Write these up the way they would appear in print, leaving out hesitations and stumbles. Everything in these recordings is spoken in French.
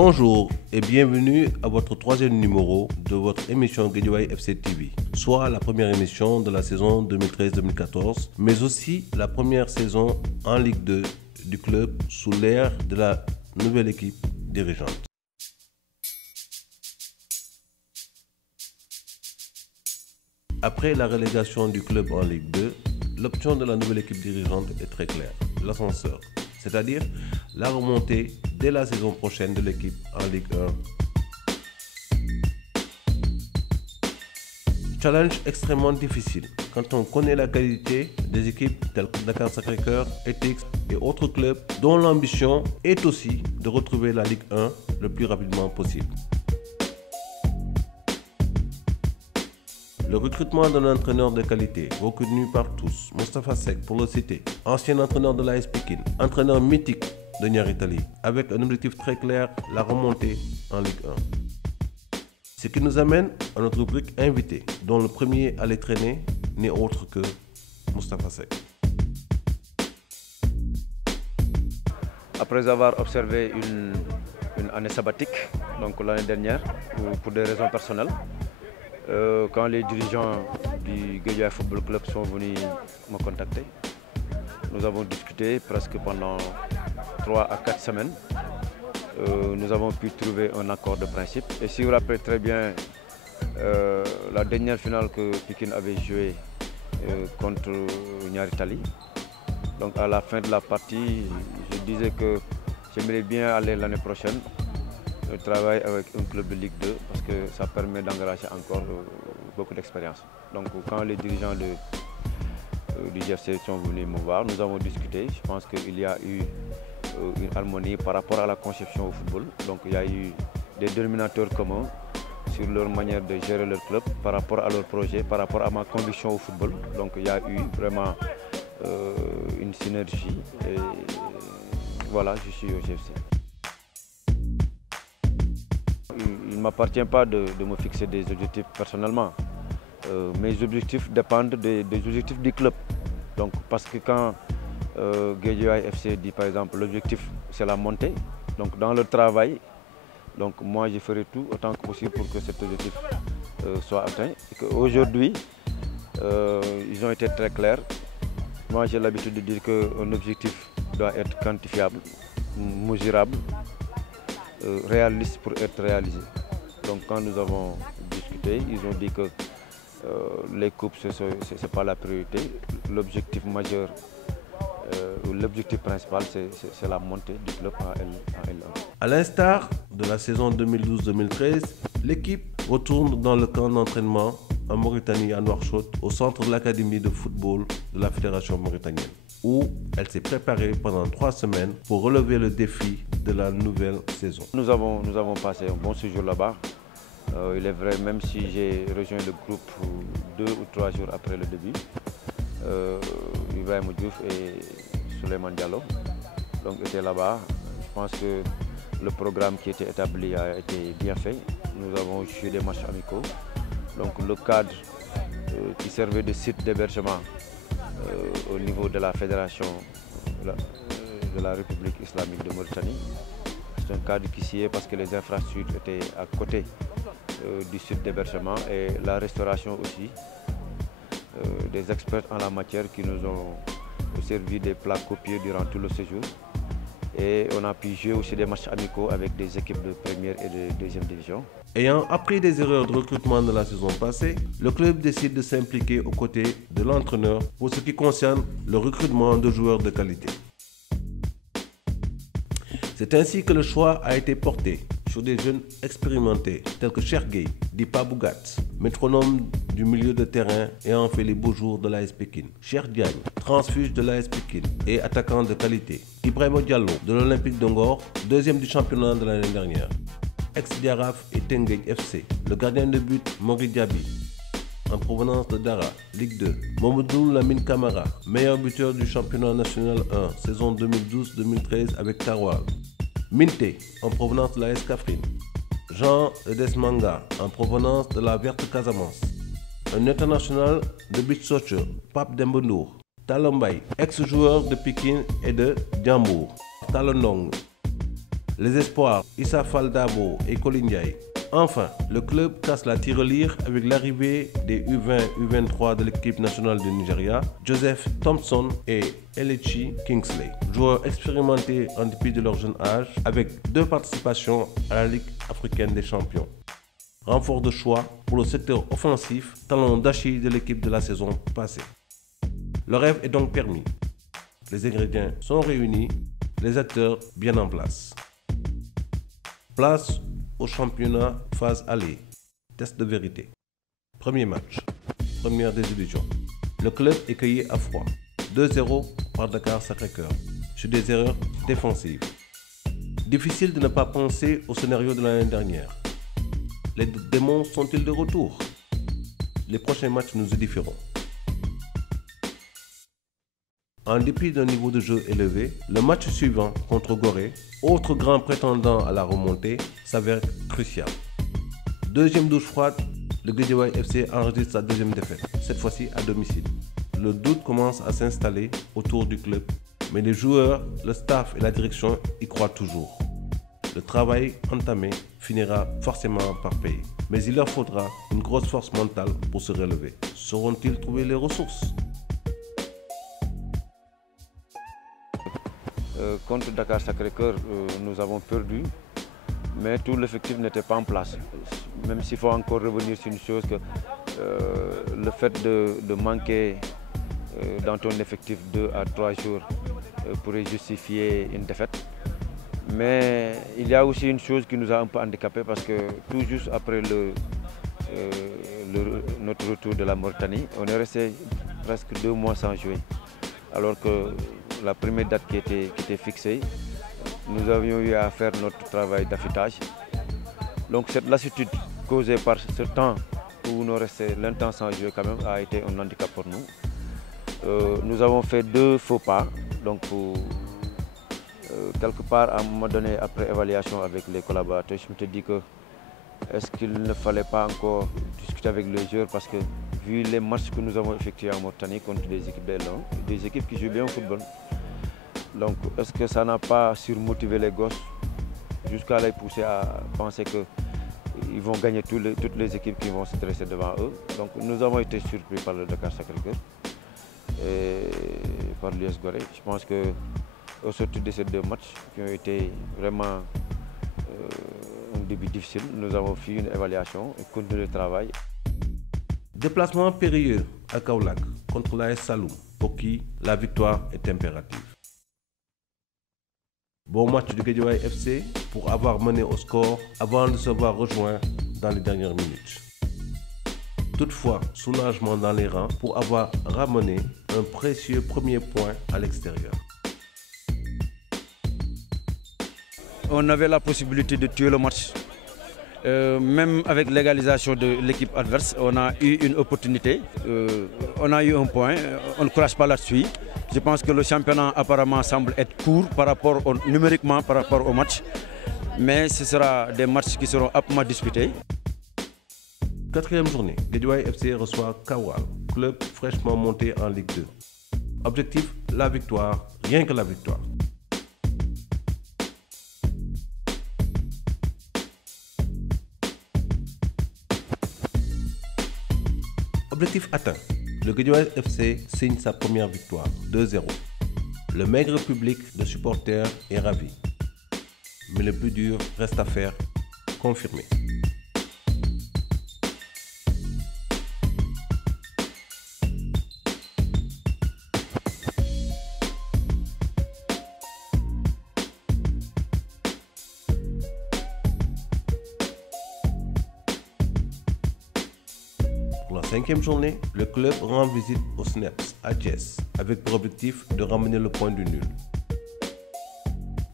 Bonjour et bienvenue à votre troisième numéro de votre émission Guédiawaye FC TV, soit la première émission de la saison 2013-2014, mais aussi la première saison en Ligue 2 du club sous l'ère de la nouvelle équipe dirigeante. Après la relégation du club en Ligue 2, l'option de la nouvelle équipe dirigeante est très claire, l'ascenseur, c'est-à-dire la remontée dès la saison prochaine de l'équipe en Ligue 1. Challenge extrêmement difficile quand on connaît la qualité des équipes telles que Dakar Sacré-Cœur, ETICS et autres clubs dont l'ambition est aussi de retrouver la Ligue 1 le plus rapidement possible. Le recrutement d'un entraîneur de qualité, reconnu par tous, Moustapha Seck pour le citer, ancien entraîneur de l'AS Pikine, entraîneur mythique de Niary Tally, avec un objectif très clair, la remontée en Ligue 1. Ce qui nous amène à notre rubrique invité, dont le premier à les traîner n'est autre que Moustapha Seck. Après avoir observé une année sabbatique, donc l'année dernière, pour des raisons personnelles, quand les dirigeants du Guédiawaye Football Club sont venus me contacter, nous avons discuté presque pendant 3 à 4 semaines. Nous avons pu trouver un accord de principe. Et si vous vous rappelez très bien, la dernière finale que Pikine avait jouée contre Niary Tally, donc à la fin de la partie, je disais que j'aimerais bien aller l'année prochaine travailler avec un club de Ligue 2 parce que ça permet d'engager encore beaucoup d'expérience. Donc quand les dirigeants du GFC sont venus me voir, nous avons discuté. Je pense qu'il y a eu une harmonie par rapport à la conception au football. Donc il y a eu des dénominateurs communs sur leur manière de gérer leur club par rapport à leur projet, par rapport à ma conviction au football. Donc il y a eu vraiment une synergie et voilà, je suis au GFC. Il ne m'appartient pas de me fixer des objectifs personnellement. Mes objectifs dépendent des objectifs du club. Donc, parce que quand Guédiawaye FC dit par exemple l'objectif c'est la montée, donc dans le travail, donc moi je ferai tout autant que possible pour que cet objectif soit atteint. Aujourd'hui, ils ont été très clairs. Moi j'ai l'habitude de dire qu'un objectif doit être quantifiable, mesurable, réaliste pour être réalisé. Donc quand nous avons discuté, ils ont dit que les coupes ce n'est pas la priorité. L'objectif majeur, l'objectif principal c'est la montée du club en L1. À l'instar de la saison 2012-2013, l'équipe retourne dans le camp d'entraînement en Mauritanie à Nouakchott, au centre de l'académie de football de la fédération mauritanienne, où elle s'est préparée pendant 3 semaines pour relever le défi de la nouvelle saison. Nous avons passé un bon séjour là-bas. Il est vrai, même si j'ai rejoint le groupe 2 ou 3 jours après le début, Ibrahima Diouf et Souleymane Diallo donc, étaient là-bas. Je pense que le programme qui était établi a été bien fait. Nous avons joué des matchs amicaux. Donc le cadre qui servait de site d'hébergement au niveau de la fédération de la République islamique de Mauritanie, c'est un cadre qui s'y est parce que les infrastructures étaient à côté du site d'hébergement et la restauration aussi. Des experts en la matière qui nous ont servi des plats copieux durant tout le séjour. Et on a pu jouer aussi des matchs amicaux avec des équipes de première et de deuxième division. Ayant appris des erreurs de recrutement de la saison passée, le club décide de s'impliquer aux côtés de l'entraîneur pour ce qui concerne le recrutement de joueurs de qualité. C'est ainsi que le choix a été porté sur des jeunes expérimentés tels que Cheikh Gueye, Dipa Bougat, métronome du milieu de terrain ayant fait les beaux jours de l'AS Pikine, Cheikh Diagne, transfuge de l'AS Pikine et attaquant de qualité, Ibrahima Diallo de l'Olympique de Ngor, deuxième du championnat de l'année dernière, ex-Diaraf et Teungueth FC, le gardien de but Mori Diaby, en provenance de Dara, Ligue 2, Mamadou Lamine Camara, meilleur buteur du championnat national 1, saison 2012-2013 avec Taroual, Minté, en provenance de l'AS Kaffrine, Jean Desmanga, en provenance de la Verte Casamance, un international de beach soccer, Pape Demboundour, Talon Mbaye, ex-joueur de Pikine et de Diambour, Talon Ndong, les espoirs Issa Faldabo et Colin Ndiaye. Enfin, le club casse la tirelire avec l'arrivée des U20, U23 de l'équipe nationale du Nigeria, Joseph Thompson et Elechi Kingsley, joueurs expérimentés en dépit de leur jeune âge, avec 2 participations à la Ligue africaine des champions. Renfort de choix pour le secteur offensif, talon d'Achille de l'équipe de la saison passée. Le rêve est donc permis. Les ingrédients sont réunis, les acteurs bien en place. Place au championnat phase aller. Test de vérité. Premier match. Première désillusion. Le club est cueilli à froid. 2-0 par Dakar Sacré-Cœur. Sur des erreurs défensives. Difficile de ne pas penser au scénario de l'année dernière. Les démons sont-ils de retour? Les prochains matchs nous édifieront. En dépit d'un niveau de jeu élevé, le match suivant contre Gorée, autre grand prétendant à la remontée, s'avère crucial. Deuxième douche froide, le Guédiawaye FC enregistre sa deuxième défaite, cette fois-ci à domicile. Le doute commence à s'installer autour du club, mais les joueurs, le staff et la direction y croient toujours. Le travail entamé finira forcément par payer, mais il leur faudra une grosse force mentale pour se relever. Sauront-ils trouver les ressources? Contre Dakar Sacré-Cœur, nous avons perdu, mais tout l'effectif n'était pas en place. Même s'il faut encore revenir sur une chose, que le fait de manquer dans ton effectif 2 à 3 jours pourrait justifier une défaite. Mais il y a aussi une chose qui nous a un peu handicapés, parce que tout juste après notre retour de la Mauritanie, on est resté presque 2 mois sans jouer. Alors que la première date qui était fixée, nous avions eu à faire notre travail d'affûtage. Donc cette lassitude causée par ce temps où nous restait longtemps sans jouer quand même a été un handicap pour nous. Nous avons fait 2 faux pas. Donc quelque part, à un moment donné, après évaluation avec les collaborateurs, je me suis dit que est-ce qu'il ne fallait pas encore discuter avec les joueurs, parce que vu les matchs que nous avons effectués en Mauritanie contre des équipes d'Elon, des équipes qui jouent bien au football. Donc est-ce que ça n'a pas surmotivé les gosses jusqu'à les pousser à penser qu'ils vont gagner toutes les équipes qui vont se dresser devant eux. Donc nous avons été surpris par le Dakar Sacré-Cœur et par l'US Gorée. Je pense qu'au sortir de ces 2 matchs qui ont été vraiment un début difficile, nous avons fait une évaluation et continué le travail. Déplacement périlleux à Kaolack contre l'AS Saloum, pour qui la victoire est impérative. Bon match du Guédiawaye FC pour avoir mené au score avant de se voir rejoint dans les dernières minutes. Toutefois, soulagement dans les rangs pour avoir ramené un précieux premier point à l'extérieur. On avait la possibilité de tuer le match. Même avec l'égalisation de l'équipe adverse, on a eu une opportunité. On a eu un point, on ne crache pas là-dessus. Je pense que le championnat apparemment semble être court numériquement par rapport au match. Mais ce sera des matchs qui seront amplement disputés. 4e journée, Guédiawaye FC reçoit Kawal, club fraîchement monté en Ligue 2. Objectif, la victoire, rien que la victoire. Objectif atteint. Le Guédiawaye FC signe sa première victoire, 2-0. Le maigre public de supporters est ravi. Mais le plus dur reste à faire, confirmer. Pour la 5e journée, le club rend visite aux Snaps à Thiès avec pour objectif de ramener le point du nul.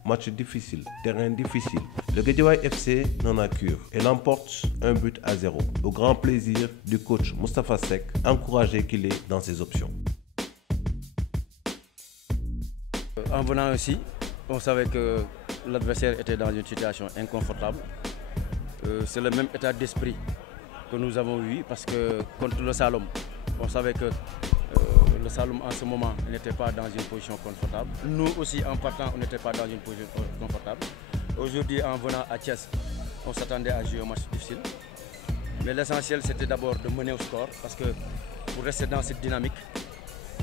Match difficile, terrain difficile. Le Guédiawaye FC n'en a cure et l'emporte 1-0 au grand plaisir du coach Moustapha Seck, encouragé qu'il est dans ses options. En venant aussi, on savait que l'adversaire était dans une situation inconfortable. C'est le même état d'esprit que nous avons eu, parce que contre le Saloum, on savait que le Saloum en ce moment n'était pas dans une position confortable. Nous aussi en partant, on n'était pas dans une position confortable. Aujourd'hui, en venant à Thiès, on s'attendait à jouer un match difficile. Mais l'essentiel, c'était d'abord de mener au score, parce que pour rester dans cette dynamique,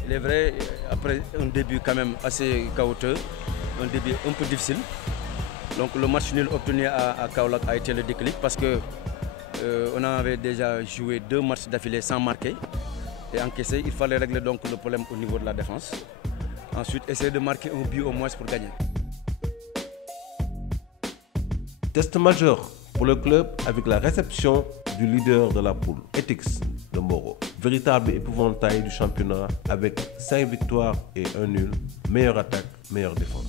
il est vrai, après un début quand même assez chaotique, un début un peu difficile. Donc le match nul obtenu à Kaolack a été le déclic, parce que on avait déjà joué 2 matchs d'affilée sans marquer et encaisser. Il fallait régler donc le problème au niveau de la défense. Ensuite, essayer de marquer un but au moins pour gagner. Test majeur pour le club avec la réception du leader de la poule, Etix de Mboro. Véritable épouvantail du championnat avec 5 victoires et 1 nul, meilleure attaque, meilleure défense.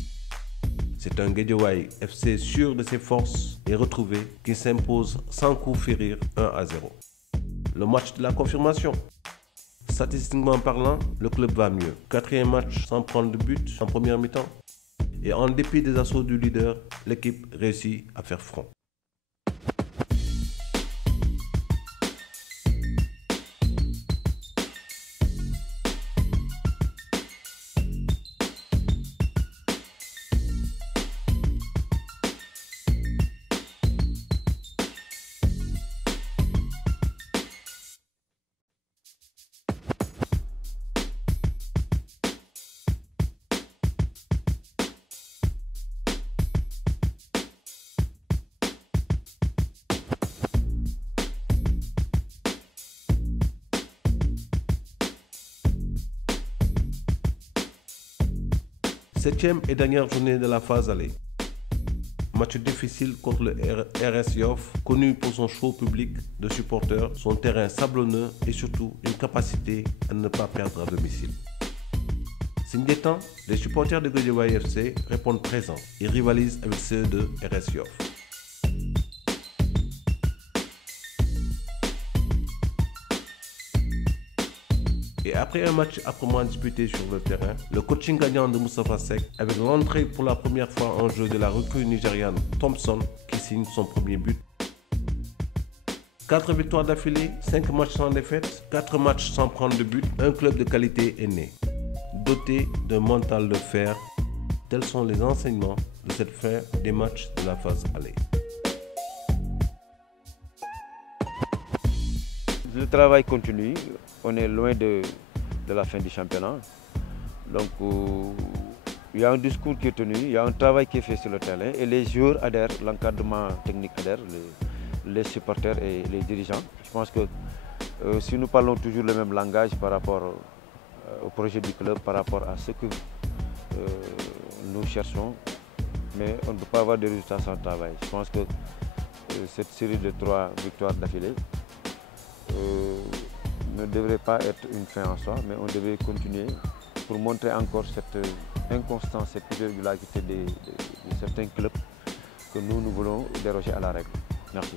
C'est un Guédiawaye FC sûr de ses forces et retrouvé qui s'impose sans coup férir 1-0. Le match de la confirmation. Statistiquement parlant, le club va mieux. 4e match sans prendre de but en première mi-temps. Et en dépit des assauts du leader, l'équipe réussit à faire front. Septième et dernière journée de la phase aller. Match difficile contre le RS Yoff, connu pour son show public de supporters, son terrain sablonneux et surtout une capacité à ne pas perdre à domicile. Signe des temps, les supporters de Guédiawaye FC répondent présents et rivalisent avec ceux de RS Yoff. Et après un match âprement disputé sur le terrain, le coaching gagnant de Moustapha Seck avec l'entrée pour la première fois en jeu de la recrue nigériane Thompson qui signe son premier but. 4 victoires d'affilée, 5 matchs sans défaite, 4 matchs sans prendre de but, un club de qualité est né. Doté d'un mental de fer, tels sont les enseignements de cette fin des matchs de la phase aller. Le travail continue, on est loin de la fin du championnat. Donc il y a un discours qui est tenu, il y a un travail qui est fait sur le terrain et les joueurs adhèrent, l'encadrement technique adhère, les supporters et les dirigeants. Je pense que si nous parlons toujours le même langage par rapport au projet du club, par rapport à ce que nous cherchons, mais on ne peut pas avoir de résultats sans travail. Je pense que cette série de 3 victoires d'affilée ne devrait pas être une fin en soi, mais on devrait continuer pour montrer encore cette inconstance, cette irrégularité de certains clubs que nous voulons déroger à la règle. Merci.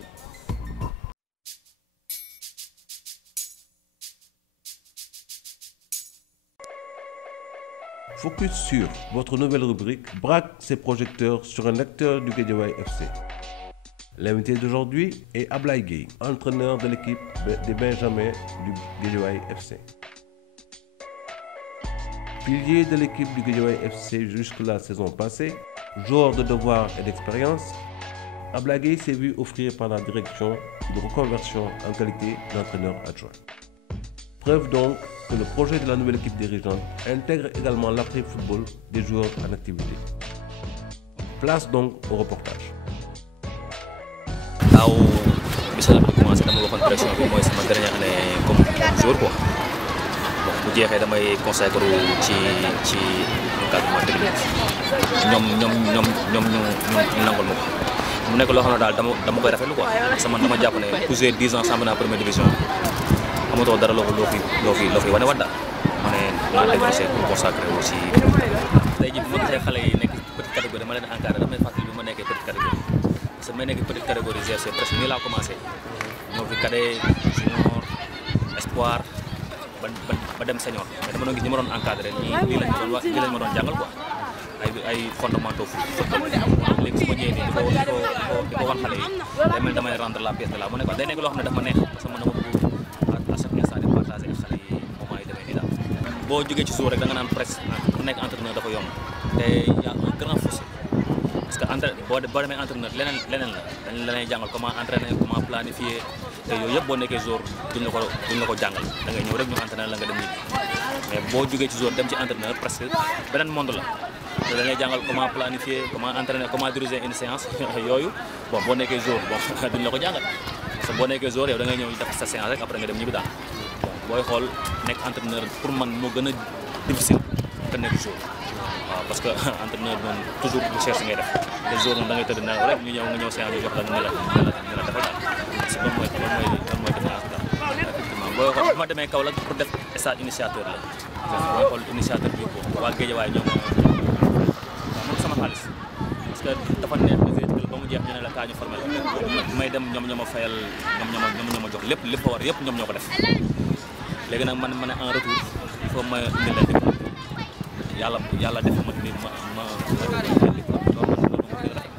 Focus sur votre nouvelle rubrique braque ses projecteurs sur un acteur du Guédiawaye FC. L'invité d'aujourd'hui est Ablaye Gueye, entraîneur de l'équipe des Benjamins du Guédiawaye FC. Pilier de l'équipe du Guédiawaye FC jusque la saison passée, joueur de devoir et d'expérience, Ablaye Gueye s'est vu offrir par la direction de reconversion en qualité d'entraîneur adjoint. Preuve donc que le projet de la nouvelle équipe dirigeante intègre également l'après-football des joueurs en activité. Place donc au reportage. daaw bisa la commencé dama waxoon pression bi mooy sama dernière année comme joueur quoi bon bu jeexee damay consacré ci encadrement technique ñoom ñu nangul ma ko mu nekk loo xam ne daal dama koy rafetlu quoi parce que man dama jàpp ne ku joué 10 ans championnat première division amatoo dara loo fi wane waat daal ma ne naa décroché pour consacré aussi tey jii bu ma gisee xale yi nekk petite catégorie dama leen encadré damay fàttali bi ma nekkee petite catégorie parce que may nekk petite catégorie GFC presque nii laa commencé ñoo fi cadet junior espoir ba dem senior mais dama doon gis ñi ma doon encadré lii lañ ma doon jàngal quoi ay fondamentaux football léegi su ma ñëwee nii di ko wan xale yi day mel damay rendre la pièce de la mu nekk day nekk loo xam ne daf ma neex parce que man dama bëgg à chaque instant di partager ak xale yi moment yi demee nii daal boo jógee ci suuf rek da nga naan presque pour nekk entraîneur dafa yomb te y a un grand fossé parce que boo demee entraîneur leneen la dañ la lay jàngal comment entraîner comment planifier te yooyu yëpp boo nekkee jour duñ la ko jàngal da ngay ñëw rek ñu entraîner la nga dem ñibbi mais boo jógee ci jour dem ci entraîneur presque beneen monde la te da ngay jàngal comment planifier comment entraîner comment diriger une séance yooyu bon boo nekkee jour bon duñ la ko jàngal parce que boo nekkee jour yow da ngay ñëw def sa séance rek après nga dem ñibbi daal booy xool nekk entraîneur pour man moo gën a difficile que nekk jour waaw parce que entraîneur moom toujours recherche ngay def te jour moom da ngay tëdd na rek ñu ñëw nga ñëw séance ñu jox la ne la dafa daal parce que loolu mooy différence bi daal effectivement booy xool bu ma demee Kaolack pour def stage initiateur la booy xool initiateur bi ko waa Guédiawaye ñoom waaw moom sama xaalis parce que dafa neex nga ba mu jeex ñu ne la kaa ñu formé may dem ñoom ñoo ma fayal ñoom ñoo ma jox lépp fa war yëpp ñoom ñoo ko def léegi nag man ma ne en retour il faut ma indi leen diplôme yàlla def ma indi ma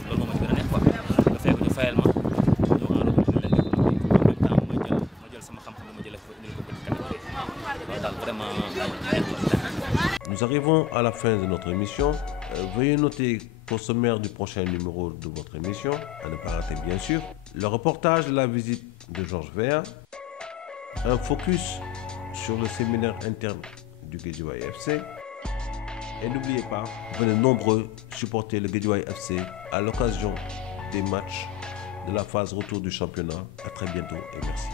loolu moo ma ci gën a neex quoi nga fekk ñu fayal ma ñëw en retour indi leen diplôme bi en même temps ma jël sama xam-xam ma jëlee ko indi ko petit catégorie loolu daal vraiment. Nous arrivons à la fin de notre émission. Veuillez noter qu'au sommaire du prochain numéro de votre émission, à ne pas rater bien sûr, le reportage de la visite de Georges Weah, un focus sur le séminaire interne du Guédiawaye FC. Et n'oubliez pas, venez nombreux supporter le Guédiawaye FC à l'occasion des matchs de la phase retour du championnat. À très bientôt et merci.